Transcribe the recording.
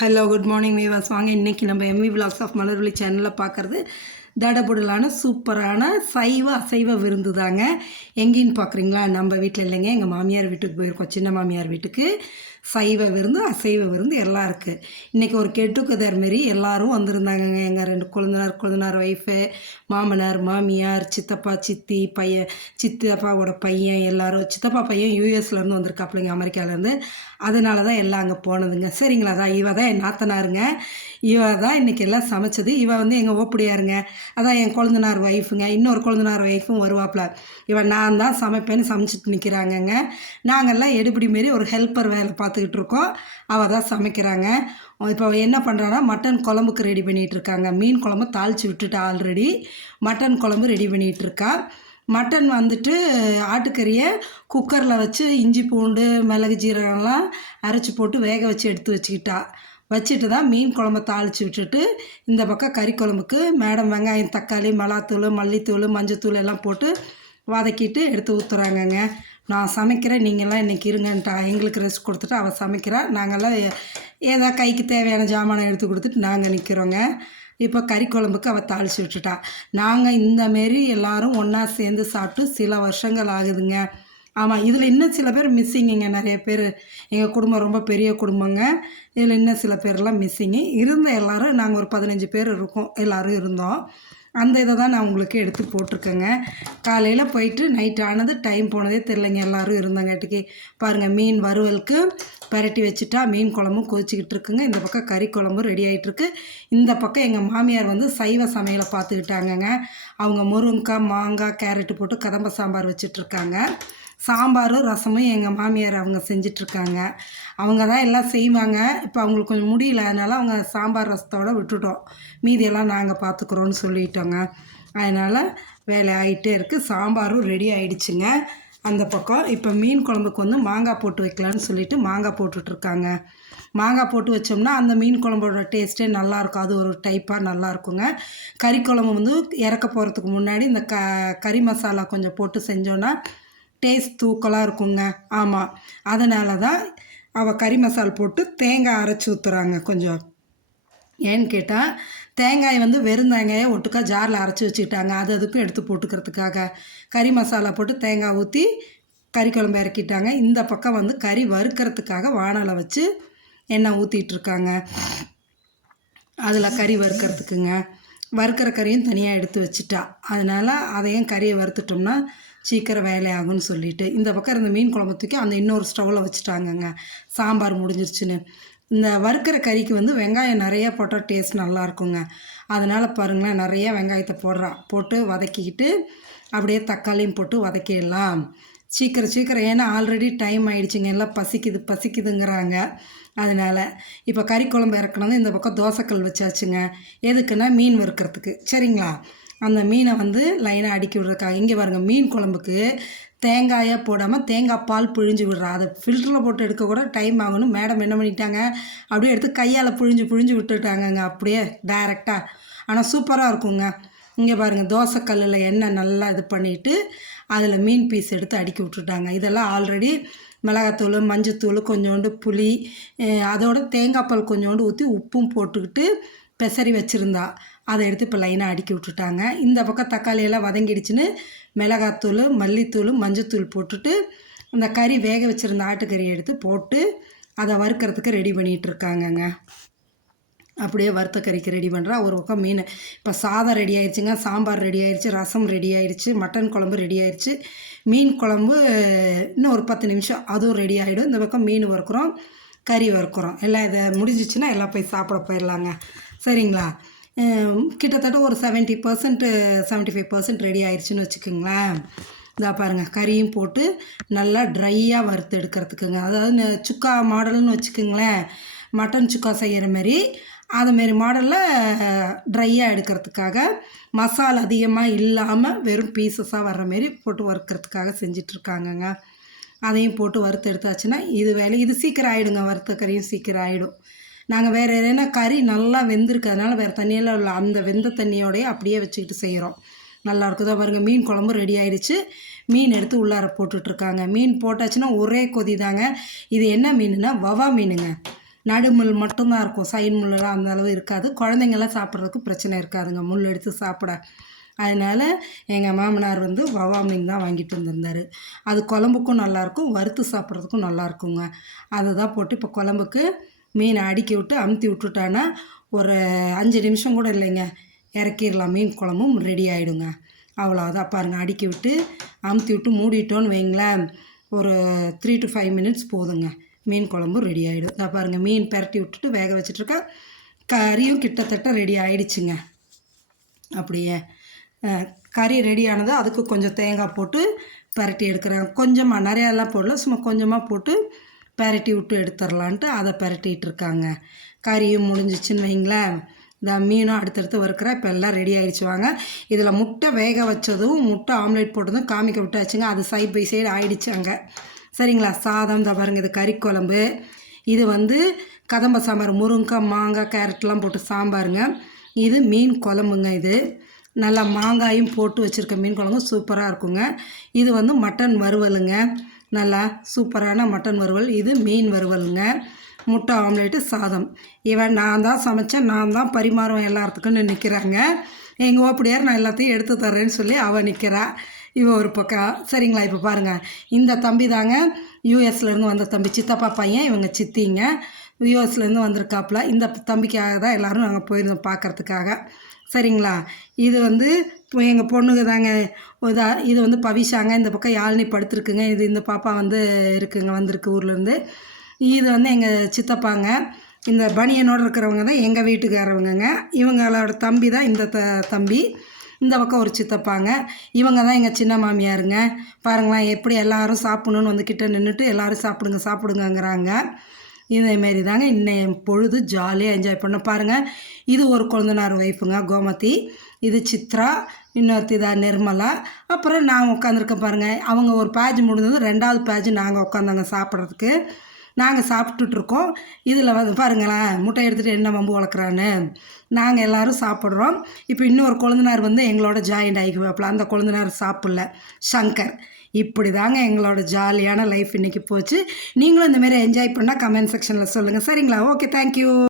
Hello good morning viewers வாங்க இன்றைக்கி நம்ம எம்வி விலாக்ஸ் ஆஃப் மலர்வழி சேனலில் பார்க்குறது. தடபுடலான சூப்பரான சைவ அசைவ விருந்து தாங்க எங்கேன்னு பார்க்குறீங்களா நம்ம வீட்டில் இல்லைங்க. எங்கள் மாமியார் வீட்டுக்கு போயிருக்கோம். சின்ன மாமியார் வீட்டுக்கு. சைவ விருந்து அசைவ விருந்து எல்லாம் இருக்குது இன்றைக்கி ஒரு கெட்டுக்குதர் மாரி எல்லோரும் வந்திருந்தாங்கங்க. எங்கள் ரெண்டு கொழுந்தனார் கொழுந்தனார் ஒய்ஃபு மாமனார் மாமியார் சித்தப்பா சித்தி பையன் சித்தப்பாவோட பையன் எல்லாரும் சித்தப்பா பையன் யூஎஸ்லேருந்து வந்திருக்காப்புலங்க அமெரிக்காவிலேருந்து அதனால தான் எல்லாம் அங்கே போனதுங்க. சரிங்களா தான் இவ தான் என் நாத்தனாருங்க. இவ தான் இன்றைக்கி எல்லாம் சமைச்சது. இவ வந்து எங்கள் ஓப்படியாருங்க. அதான் என் கொழுந்தனார் ஒய்ஃபுங்க இன்னொரு கொழுந்தனார் ஒய்ஃபும் வருவாப்புல. இவன் நான் தான் சமைப்பேன்னு சமைச்சிட்டு நிற்கிறாங்கங்க நாங்கள்லாம் எடுபடி மாரி ஒரு ஹெல்ப்பர் வேலை பார்த்துக்கிட்டு இருக்கோம் அவள் தான் சமைக்கிறாங்க. இப்போ என்ன பண்ணுறான்னா மட்டன் குழம்புக்கு ரெடி பண்ணிகிட்ருக்காங்க மீன் குழம்பு தாளித்து விட்டுட்டா ஆல்ரெடி மட்டன் குழம்பு ரெடி பண்ணிகிட்ருக்கா மட்டன் வந்துட்டு ஆட்டுக்கறியை குக்கரில் வச்சு இஞ்சி பூண்டு மிளகு ஜீரகம்லாம் அரைச்சி போட்டு வேக வச்சு எடுத்து வச்சுக்கிட்டா. வச்சுட்டு தான் மீன் குழம்ப தாளித்து விட்டுட்டு இந்த பக்கம் கறி குழம்புக்கு மேடம் வெங்காயம் தக்காளி மிளகாத்தூள் மல்லித்தூள் மஞ்சத்தூள் எல்லாம் போட்டு வதக்கிட்டு எடுத்து ஊற்றுறாங்கங்க நான் சமைக்கிறேன் நீங்கள்லாம் இன்றைக்கி இருங்கன்ட்டா. எங்களுக்கு ரெஸ்ட் கொடுத்துட்டு அவள் சமைக்கிறா. நாங்கள்லாம் ஏதோ கைக்கு தேவையான ஜாமானை எடுத்து கொடுத்துட்டு நாங்கள் நிற்கிறோங்க இப்போ கறி குழம்புக்கு அவள் தாளித்து விட்டுட்டா. நாங்கள் இந்த மாரி ஒன்றா சேர்ந்து சாப்பிட்டு சில வருஷங்கள் ஆகுதுங்க. ஆமாம் இதில் இன்னும் சில பேர் மிஸ்ஸிங்குங்க நிறைய பேர் எங்கள் குடும்பம் ரொம்ப பெரிய குடும்பங்க. இதில் இன்னும் சில பேர்லாம் மிஸ்ஸிங்கு இருந்த எல்லாரும் நாங்கள் ஒரு பதினஞ்சு பேர் இருக்கோம் எல்லோரும் இருந்தோம். அந்த இதை தான் நான் உங்களுக்கு எடுத்து போட்டிருக்கேங்க. காலையில் போயிட்டு நைட் ஆனது டைம் போனதே தெரிலங்க எல்லாரும் இருந்தங்காட்டிக்கு பாருங்கள் மீன் வறுவலுக்கு பெரட்டி வச்சுட்டா மீன் குழம்பும் கொதிச்சிக்கிட்டு இருக்குங்க. இந்த பக்கம் கறி குழம்பும் ரெடி ஆகிட்டுருக்கு இந்த பக்கம் எங்கள் மாமியார் வந்து சைவ சமையலை பார்த்துக்கிட்டாங்கங்க. அவங்க முருங்கக்காய் மாங்காய் கேரட்டு போட்டு கதம்ப சாம்பார் வச்சிட்ருக்காங்க சாம்பாரும் ரசமும் எங்கள் மாமியார் அவங்க செஞ்சிட்ருக்காங்க. அவங்க தான் எல்லாம் செய்வாங்க. இப்போ அவங்களுக்கு கொஞ்சம் முடியல. அதனால் அவங்க சாம்பார் ரசத்தோடு விட்டுட்டோம். மீதியெல்லாம் நாங்கள் பார்த்துக்குறோன்னு சொல்லிட்டோங்க. அதனால் வேலை ஆகிட்டே இருக்குது சாம்பாரும் ரெடி ஆயிடுச்சுங்க. அந்த பக்கம் இப்போ மீன் குழம்புக்கு வந்து மாங்காய் போட்டு வைக்கலான்னு சொல்லிட்டு மாங்காய் போட்டுட்ருக்காங்க. மாங்காய் போட்டு வச்சோம்னா அந்த மீன் குழம்போட டேஸ்ட்டே நல்லாயிருக்கும் அது ஒரு டைப்பாக நல்லாயிருக்குங்க கறி குழம்பு வந்து இறக்க போகிறதுக்கு முன்னாடி இந்த க கறி மசாலா கொஞ்சம் போட்டு செஞ்சோன்னா டேஸ்ட் தூக்கலாக இருக்குங்க. ஆமாம் அதனால தான் அவள் கறி மசால் போட்டு தேங்காய் அரைச்சி ஊற்றுறாங்க கொஞ்சம். ஏன்னு கேட்டால் தேங்காய் வந்து வெறும் தேங்காயை ஒட்டுக்கா ஜாரில் அரைச்சி வச்சுக்கிட்டாங்க. அது அதுக்கும் எடுத்து போட்டுக்கிறதுக்காக. கறி மசாலா போட்டு தேங்காய் ஊற்றி கறி குழம்பு இறக்கிட்டாங்க. இந்த பக்கம் வந்து கறி வறுக்கிறதுக்காக வானலை வச்சு எண்ணெய் ஊற்றிட்டு இருக்காங்க அதில் கறி வறுக்கிறதுக்குங்க. வறுக்கிற கறியும் தனியாக எடுத்து வச்சுட்டா. அதனால் அதையும் கறியை வறுத்துட்டோம்னா சீக்கிரம் வேலையாகும்னு சொல்லிட்டு இந்த பக்கம் இருந்த மீன் குழம்பு தூக்கி அந்த இன்னொரு ஸ்டவ்வில் வச்சுட்டாங்கங்க. சாம்பார் முடிஞ்சிருச்சுன்னு. இந்த வறுக்கிற கறிக்கு வந்து வெங்காயம் நிறைய போட்டால் டேஸ்ட் நல்லா இருக்குங்க. அதனால் பாருங்களேன் நிறைய வெங்காயத்தை போடுறா போட்டு வதக்கிக்கிட்டு அப்படியே தக்காளியும் போட்டு வதக்கிடலாம். சீக்கிரம் சீக்கிரம் ஏன்னா ஆல்ரெடி டைம் ஆகிடுச்சிங்க எல்லாம் பசிக்குது பசிக்குதுங்கிறாங்க. அதனால் இப்போ கறி குழம்பு இறக்கணும் இந்த பக்கம் தோசைக்கல் வச்சாச்சுங்க. எதுக்குன்னா மீன் வறுக்கிறதுக்கு. சரிங்களா? அந்த மீனை வந்து லைனாக அடுக்கி விட்றதுக்காக. இங்கே பாருங்கள் மீன் குழம்புக்கு தேங்காயை போடாமல் தேங்காய் பால் பிழிஞ்சு விடுறா. அதை ஃபில்டரில் போட்டு எடுக்க கூட டைம் ஆகணும். மேடம் என்ன பண்ணிட்டாங்க? அப்படியே எடுத்து கையால் பிழிஞ்சு புழிஞ்சு விட்டுட்டாங்கங்க அப்படியே டைரெக்டாக ஆனால் சூப்பராக இருக்குங்க. இங்கே பாருங்கள் தோசைக்கல்லில் எண்ணெய் நல்லா இது பண்ணிவிட்டு அதில் மீன் பீஸ் எடுத்து அடுக்கி விட்டுட்டாங்க. இதெல்லாம் ஆல்ரெடி மிளகாத்தூள் மஞ்சத்தூள் கொஞ்சோண்டு புளி அதோட தேங்காய் பால் கொஞ்சோண்டு ஊற்றி உப்பும் போட்டுக்கிட்டு பெசரி வச்சுருந்தா. அதை எடுத்து இப்போ லைனாக அடுக்கி விட்டுட்டாங்க. இந்த பக்கம் தக்காளியெல்லாம் வதங்கிடுச்சுன்னு மிளகாத்தூள் மல்லித்தூள் மஞ்சத்தூள் போட்டுட்டு அந்த கறி வேக வச்சுருந்த ஆட்டுக்கறியை எடுத்து போட்டு அதை வறுக்கிறதுக்கு ரெடி பண்ணிகிட்டு இருக்காங்கங்க. அப்படியே வறுத்த கறிக்கு ரெடி பண்ணுறா ஒரு பக்கம் மீன் இப்போ சாதம் ரெடி ஆயிடுச்சுங்க சாம்பார் ரெடி ஆயிடுச்சு ரசம் ரெடி ஆயிடுச்சு மட்டன் குழம்பு ரெடி ஆயிடுச்சு மீன் குழம்பு இன்னும் ஒரு பத்து நிமிஷம் அதுவும் ரெடி ஆகிடும் இந்த பக்கம் மீன் வறுக்கிறோம் கறி வறுக்கிறோம். எல்லாம் இதை முடிஞ்சிச்சுன்னா எல்லாம் போய் சாப்பிட போயிடலாங்க. சரிங்களா? கிட்டத்தட்ட ஒரு seventy percent seventy five percent ready ஆயிடுச்சுன்னு வச்சுக்கோங்களேன். இதாக பாருங்கள் கறியும் போட்டு நல்லா ட்ரையாக வறுத்து எடுக்கிறதுக்குங்க. அதாவது இந்த சுக்கா மாடல்னு வச்சுக்கோங்களேன் மட்டன் சுக்கா செய்கிற மாதிரி அதுமாரி மாடலில் ட்ரையாக எடுக்கிறதுக்காக மசாலா அதிகமாக இல்லாமல் வெறும் பீசஸாக வர்ற மாரி போட்டு வறுக்கிறதுக்காக செஞ்சிட்ருக்காங்கங்க. அதையும் போட்டு வறுத்து எடுத்தாச்சுன்னா இது வேலை இது சீக்கிரம் ஆகிடுங்க வறுத்த கறியும் சீக்கிரம் ஆகிடும் நாங்கள் வேறு எதுனா கறி நல்லா வெந்திருக்கிறதுனால அதனால் வேறு தண்ணியெல்லாம் உள்ள அந்த வெந்த தண்ணியோடயே அப்படியே வச்சுக்கிட்டு செய்கிறோம் நல்லா இருக்குதோ பாருங்கள் மீன் குழம்பு ரெடி ஆயிடுச்சு. மீன் எடுத்து உள்ளார போட்டுட்ருக்காங்க. மீன் போட்டாச்சுன்னா ஒரே கொதி தாங்க. இது என்ன மீனுன்னா வவா மீனுங்க. நடுமுள் மட்டும்தான் இருக்கும். சைடு முள்ளெல்லாம் அந்த அளவு இருக்காது. குழந்தைங்கெல்லாம் சாப்பிட்றதுக்கு பிரச்சனை இருக்காதுங்க. முள் எடுத்து சாப்பிட. அதனால் எங்கள் மாமனார் வந்து வவா மீன் தான் வாங்கிட்டு வந்திருந்தார். அது குழம்புக்கும் நல்லாயிருக்கும் வறுத்து சாப்பிட்றதுக்கும் நல்லாயிருக்குங்க அதை தான் போட்டு இப்போ குழம்புக்கு மீனை அடுக்கி விட்டு அமுத்தி விட்டுட்டான்னா ஒரு அஞ்சு நிமிஷம் கூட இல்லைங்க. இறக்கிடலாம். மீன் குழம்பும் ரெடி ஆகிடுங்க அவ்வளோதான் பாருங்கள் அடுக்கி விட்டு அமுத்தி விட்டு மூடிட்டோன்னு வைங்களேன். ஒரு த்ரீ டு ஃபைவ் மினிட்ஸ் போதுங்க. மீன் குழம்பும் ரெடி ஆகிடும் நான் பாருங்கள் மீன் பெரட்டி விட்டுட்டு வேக வச்சிட்ருக்கேன் கறியும் கிட்டத்தட்ட ரெடி ஆகிடுச்சுங்க அப்படியே. கறி ரெடி ஆனது அதுக்கு கொஞ்சம் தேங்காய் போட்டு பரட்டி எடுக்கிறேன். கொஞ்சமாக நிறையாலாம் போடல. சும்மா கொஞ்சமாக போட்டு பெரட்டி விட்டு எடுத்துடலான்ட்டு அதை பெரட்டிட்டு இருக்காங்க கறியும் முடிஞ்சிச்சுன்னு வைங்களேன். இந்த மீனும் அடுத்தடுத்து வறுக்கிற இப்போ எல்லாம் ரெடி ஆகிடுச்சு வாங்க. இதில் முட்டை வேக வச்சதும் முட்டை ஆம்லேட் போட்டதும் காமிக்க விட்டாச்சுங்க. அது சைட் பை சைடு ஆயிடுச்சு அங்கே. சரிங்களா? சாதம் இந்த பாருங்க இது கறி குழம்பு. இது வந்து கதம்ப சாம்பார் முருங்கைக்காய் மாங்காய் கேரட்லாம் போட்டு சாம்பாருங்க. இது மீன் குழம்புங்க இது. நல்லா மாங்காயும் போட்டு வச்சுருக்க மீன் குழம்பு சூப்பராக இருக்குங்க. இது வந்து மட்டன் வறுவலுங்க. நல்லா சூப்பரான மட்டன் வறுவல். இது மீன் வறுவலுங்க. முட்டை ஆம்லேட்டு சாதம். இவன் நான் தான் சமைச்சேன். நான் தான் பரிமாறுவேன் எல்லாத்துக்குன்னு நிற்கிறாங்க எங்கள் ஓப்படியார் நான் எல்லாத்தையும் எடுத்து தர்றேன்னு சொல்லி அவள் நிற்கிறா இவன் ஒரு பக்கம். சரிங்களா? இப்போ பாருங்கள் இந்த தம்பி தாங்க யூஎஸ்லேருந்து வந்த தம்பி. சித்தப்பா பையன் இவங்க சித்திங்க. யூஎஸ்லேருந்து வந்திருக்காப்புல. இந்த தம்பிக்காக தான் எல்லோரும் நாங்கள் போயிருந்தோம் பார்க்கறதுக்காக. சரிங்களா? இது வந்து இப்போ எங்கள் பொண்ணுங்க தாங்க. இதா இது வந்து பவிஷாங்க. இந்த பக்கம் யாழினி படுத்துருக்குங்க. இது இந்த பாப்பா வந்து இருக்குங்க வந்திருக்கு ஊர்லேருந்து. இது வந்து எங்கள் சித்தப்பாங்க. இந்த பனியனோடு இருக்கிறவங்க தான் எங்கள் வீட்டுக்காரவங்கங்க. இவங்களோட தம்பி தான் இந்த த தம்பி. இந்த பக்கம் ஒரு சித்தப்பாங்க. இவங்க தான் எங்கள் சின்ன மாமியாருங்க. பாருங்களேன் எப்படி எல்லாரும் சாப்பிடணுன்னு வந்து கிட்டே நின்றுட்டு எல்லாரும் சாப்பிடுங்க சாப்பிடுங்கங்கிறாங்க. இதேமாரி தாங்க இன்னைய பொழுது ஜாலியாக என்ஜாய் பண்ண பாருங்கள் இது ஒரு கொழுந்தனார் ஒய்ஃபுங்க கோமதி. இது சித்ரா. இன்னொருத்தி தான் நிர்மலா. அப்புறம் நான் உட்காந்துருக்கேன் பாருங்கள் அவங்க ஒரு பேஜ் முடிஞ்சது ரெண்டாவது பேஜ் நாங்கள் உட்காந்தாங்க சாப்பிட்றதுக்கு. நாங்கள் சாப்பிட்டுட்ருக்கோம். இதில் வந்து பாருங்களேன் முட்டை எடுத்துகிட்டு என்ன வம்பு வளர்க்குறான்னு. நாங்கள் எல்லாரும் சாப்பிட்றோம். இப்போ இன்னொரு கொழுந்தனார் வந்து எங்களோட ஜாயிண்ட் ஆகிக்குவாப்பில் அந்த கொழுந்தனார் சாப்பிடல. சங்கர். இப்படி தாங்க எங்களோட ஜாலியான லைஃப் இன்றைக்கி போச்சு. நீங்களும் இந்தமாரி என்ஜாய் பண்ணால் கமெண்ட் செக்ஷனில் சொல்லுங்கள் சரிங்களா? Okay thank you